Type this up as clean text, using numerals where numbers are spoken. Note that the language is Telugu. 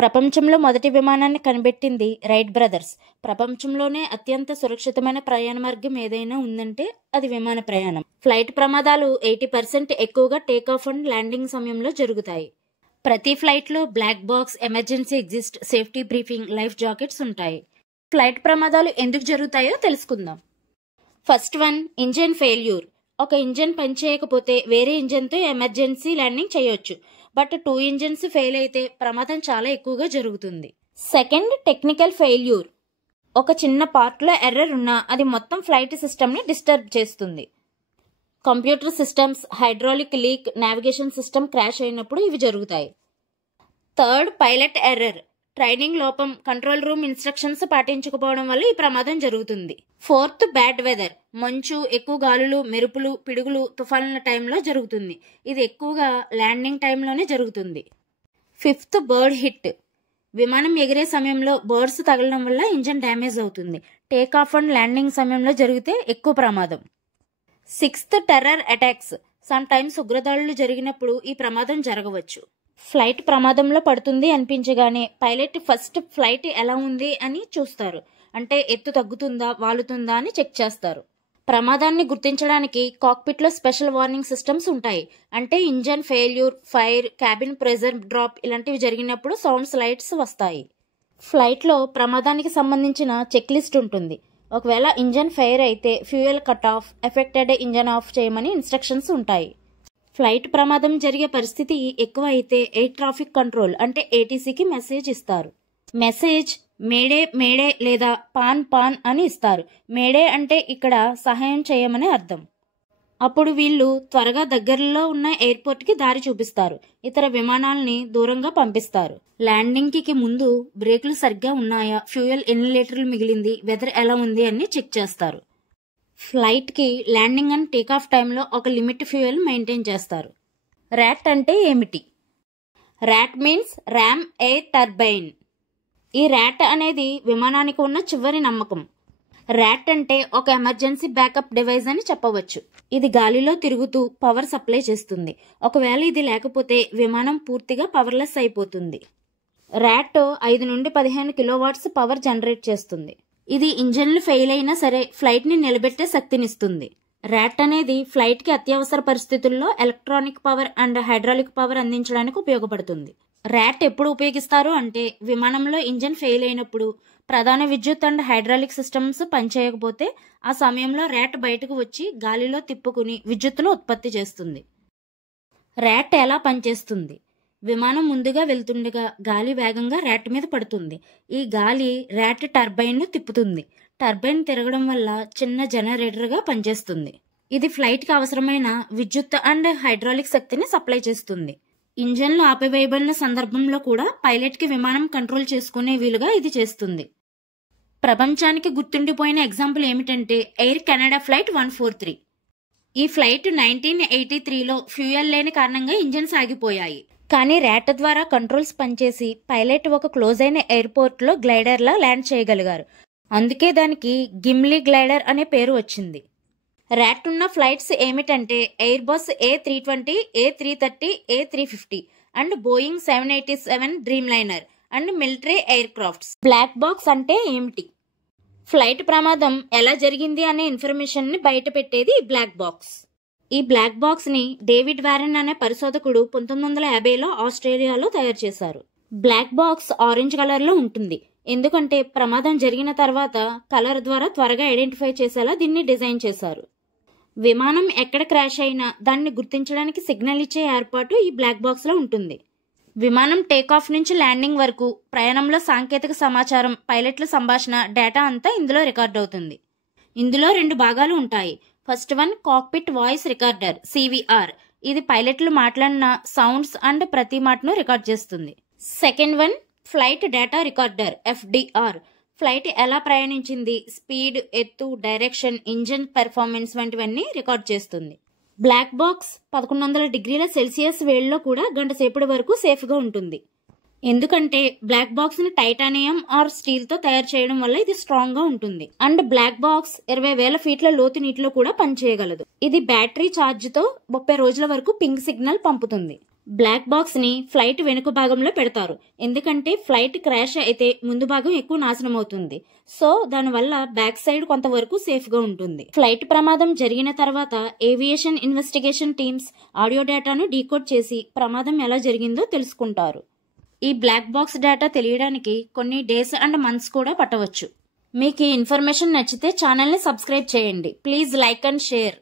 ప్రపంచంలో మొదటి విమానాన్ని కనిపెట్టింది రైట్ బ్రదర్స్. ప్రపంచంలోనే అత్యంత సురక్షితమైన ప్రయాణ మార్గం ఏదైనా ఉందంటే అది విమాన ప్రయాణం. ఫ్లైట్ ప్రమాదాలు 80% ఎక్కువగా టేకాఫ్ అండ్ ల్యాండింగ్ సమయంలో జరుగుతాయి. ప్రతి ఫ్లైట్లో black box, emergency exit, safety briefing, life jackets ఉంటాయి. ఫ్లైట్ ప్రమాదాలు ఎందుకు జరుగుతాయో తెలుసుకుందాం. First one, engine failure. ఒక ఇంజిన్ పనిచేయకపోతే వేరే ఇంజిన్తో ఎమర్జెన్సీ ల్యాండింగ్ చేయొచ్చు. బట్ 2 ఇంజిన్స్ ఫెయిల్ అయితే ప్రమాదం చాలా ఎక్కువగా జరుగుతుంది. Second, technical failure. ఒక చిన్న పార్ట్లో ఎర్రర్ ఉన్నా అది మొత్తం ఫ్లైట్ సిస్టమ్ని డిస్టర్బ్ చేస్తుంది. Computer systems, hydraulic leak, navigation system crash అయినప్పుడు ఇవి జరుగుతాయి. Third, pilot error. ట్రైనింగ్ లోపం, కంట్రోల్ రూమ్ ఇన్స్ట్రక్షన్స్ పాటించకపోవడం వల్ల ఈ ప్రమాదం జరుగుతుంది. Fourth, bad weather. మంచు, ఎక్కువ గాలులు, మెరుపులు, పిడుగులు, తుఫానుల టైంలో జరుగుతుంది. ఇది ఎక్కువగా ల్యాండింగ్ టైంలోనే జరుగుతుంది. Fifth, bird hit. విమానం ఎగిరే సమయంలో బర్డ్స్ తగలడం వల్ల ఇంజిన్ డ్యామేజ్ అవుతుంది. టేక్ ఆఫ్ అండ్ ల్యాండింగ్ సమయంలో జరిగితే ఎక్కువ ప్రమాదం. Sixth, terror attacks. Sometimes ఉగ్రదాడులు జరిగినప్పుడు ఈ ప్రమాదం జరగవచ్చు. ఫ్లైట్ ప్రమాదంలో పడుతుంది అనిపించగానే పైలట్ ఫస్ట్ ఫ్లైట్ ఎలా ఉంది అని చూస్తారు. అంటే ఎత్తు తగ్గుతుందా, వాలుతుందా అని చెక్ చేస్తారు. ప్రమాదాన్ని గుర్తించడానికి కాక్పిట్లో స్పెషల్ వార్నింగ్ సిస్టమ్స్ ఉంటాయి. అంటే engine failure, fire, cabin pressure drop ఇలాంటివి జరిగినప్పుడు సౌండ్స్ లైట్స్ వస్తాయి. ఫ్లైట్లో ప్రమాదానికి సంబంధించిన చెక్ లిస్ట్ ఉంటుంది. ఒకవేళ ఇంజన్ ఫైర్ అయితే fuel cut off, affected engine of చేయమని ఇన్స్ట్రక్షన్స్ ఉంటాయి. ఫ్లైట్ ప్రమాదం జరిగే పరిస్థితి ఎక్కువ అయితే ఎయిర్ ట్రాఫిక్ కంట్రోల్ అంటే ఏటీసీకి మెసేజ్ ఇస్తారు. మెసేజ్ మేడే మేడే లేదా పాన్ పాన్ అని ఇస్తారు. మేడే అంటే ఇక్కడ సహాయం చేయమని అర్థం. అప్పుడు వీళ్ళు త్వరగా దగ్గరలో ఉన్న ఎయిర్పోర్ట్కి దారి చూపిస్తారు. ఇతర విమానాలని దూరంగా పంపిస్తారు. ల్యాండింగ్కి ముందు బ్రేకులు సరిగ్గా ఉన్నాయా, ఫ్యూయల్ ఎన్ని లీటర్లు మిగిలింది, వెదర్ ఎలా ఉంది అని చెక్ చేస్తారు. ఫ్లైట్కి ల్యాండింగ్ అండ్ టేకాఫ్ టైంలో ఒక లిమిట్ ఫ్యూయల్ మెయింటైన్ చేస్తారు. ర్యాట్ అంటే ఏమిటి? Rat means RAM air turbine. ఈ ర్యాట్ అనేది విమానానికి ఉన్న చివరి నమ్మకం. ర్యాట్ అంటే ఒక ఎమర్జెన్సీ బ్యాకప్ డివైస్ అని చెప్పవచ్చు. ఇది గాలిలో తిరుగుతూ పవర్ సప్లై చేస్తుంది. ఒకవేళ ఇది లేకపోతే విమానం పూర్తిగా పవర్లెస్ అయిపోతుంది. ర్యాట్ 5 నుండి 15 కిలోవాట్స్ పవర్ జనరేట్ చేస్తుంది. ఇది ఇంజన్లు ఫెయిల్ అయినా సరే ఫ్లైట్ ని నిలబెట్టే శక్తినిస్తుంది. ర్యాట్ అనేది ఫ్లైట్ కి అత్యవసర పరిస్థితుల్లో electronic power and hydraulic power అందించడానికి ఉపయోగపడుతుంది. ర్యాట్ ఎప్పుడు ఉపయోగిస్తారు అంటే విమానంలో ఇంజన్ ఫెయిల్ అయినప్పుడు, ప్రధాన విద్యుత్ అండ్ హైడ్రాలిక్ సిస్టమ్స్ పనిచేయకపోతే ఆ సమయంలో ర్యాట్ బయటకు వచ్చి గాలిలో తిప్పుకుని విద్యుత్తును ఉత్పత్తి చేస్తుంది. ర్యాట్ ఎలా పనిచేస్తుంది? విమానం ముందుగా వెళ్తుండగా గాలి వేగంగా ర్యాట్ మీద పడుతుంది. ఈ గాలి ర్యాట్ టర్బైన్ను తిప్పుతుంది. టర్బైన్ తిరగడం వల్ల చిన్న జనరేటర్గా పనిచేస్తుంది. ఇది ఫ్లైట్కి అవసరమైన విద్యుత్ అండ్ హైడ్రాలిక్ శక్తిని సప్లై చేస్తుంది. ఇంజన్లు ఆపివేయబడిన సందర్భంలో కూడా పైలట్కి విమానం కంట్రోల్ చేసుకునే వీలుగా ఇది చేస్తుంది. ప్రపంచానికి గుర్తుండిపోయిన ఎగ్జాంపుల్ ఏమిటంటే ఎయిర్ కెనడా ఫ్లైట్ 143. ఈ ఫ్లైట్ 1983లో ఫ్యూయల్ లేని కారణంగా ఇంజన్స్ ఆగిపోయాయి. కానీ ర్యాట్ ద్వారా కంట్రోల్స్ పనిచేసి పైలట్ ఒక క్లోజ్ అయిన ఎయిర్పోర్ట్లో గ్లైడర్లా ల్యాండ్ చేయగలిగారు. అందుకే దానికి గిమ్లీ గ్లైడర్ అనే పేరు వచ్చింది. ర్యాట్ ఉన్న ఫ్లైట్స్ ఏమిటంటే Airbus A320, A330, A350 and Boeing 787 Dreamliner and military aircrafts. Black box అంటే ఏమిటి? ఫ్లైట్ ప్రమాదం ఎలా జరిగింది అనే ఇన్ఫర్మేషన్ ని బయట పెట్టేది బ్లాక్ బాక్స్. ఈ బ్లాక్ బాక్స్ ని డేవిడ్ వారెన్ అనే పరిశోధకుడు 1950లో ఆస్ట్రేలియాలో తయారు చేశారు. బ్లాక్ బాక్స్ ఆరెంజ్ కలర్ లో ఉంటుంది. ఎందుకంటే ప్రమాదం జరిగిన తర్వాత కలర్ ద్వారా త్వరగా ఐడెంటిఫై చేసేలా దీన్ని డిజైన్ చేశారు. విమానం ఎక్కడ క్రాష్ అయినా దాన్ని గుర్తించడానికి సిగ్నల్ ఇచ్చే ఏర్పాటు ఈ బ్లాక్ బాక్స్ లో ఉంటుంది. విమానం టేకాఫ్ నుంచి ల్యాండింగ్ వరకు ప్రయాణంలో సాంకేతిక సమాచారం, పైలట్ల సంభాషణ, డేటా అంతా ఇందులో రికార్డ్ అవుతుంది. ఇందులో 2 భాగాలు ఉంటాయి. First one, cockpit voice recorder CVR. ఇది పైలట్లు మాట్లాడిన సౌండ్స్ అండ్ ప్రతి మాటను రికార్డ్ చేస్తుంది. Second one, flight data recorder FDR. Flight ఎలా ప్రయాణించింది, స్పీడ్, ఎత్తు, డైరెక్షన్, ఇంజన్ పెర్ఫార్మెన్స్ వంటివన్నీ రికార్డ్ చేస్తుంది. బ్లాక్ బాక్స్ 1100 డిగ్రీల సెల్సియస్ వేడిలో కూడా గంట సేపటి వరకు సేఫ్గా ఉంటుంది. ఎందుకంటే బ్లాక్ బాక్స్ ని టైటానియం ఆర్ స్టీల్ తో తయారు చేయడం వల్ల ఇది స్ట్రాంగ్ గా ఉంటుంది. అండ్ బ్లాక్ బాక్స్ 20,000 ఫీట్ల లోతు నీటిలో కూడా పనిచేయగలదు. ఇది బ్యాటరీ ఛార్జ్ తో 30 రోజుల వరకు పింక్ సిగ్నల్ పంపుతుంది. బ్లాక్ బాక్స్ ని ఫ్లైట్ వెనుక భాగంలో పెడతారు, ఎందుకంటే ఫ్లైట్ క్రాష్ అయితే ముందు భాగం ఎక్కువ నాశనం అవుతుంది. సో దానివల్ల బ్యాక్ సైడ్ కొంతవరకు సేఫ్ గా ఉంటుంది. ఫ్లైట్ ప్రమాదం జరిగిన తర్వాత ఏవియేషన్ ఇన్వెస్టిగేషన్ టీమ్స్ ఆడియో డేటాను డీకోడ్ చేసి ప్రమాదం ఎలా జరిగిందో తెలుసుకుంటారు. ఈ బ్లాక్ బాక్స్ డేటా తెలియడానికి కొన్ని డేస్ అండ్ మంత్స్ కూడా పట్టవచ్చు. మీకు ఈ ఇన్ఫర్మేషన్ నచ్చితే ఛానల్ని సబ్స్క్రైబ్ చేయండి. Please like and share.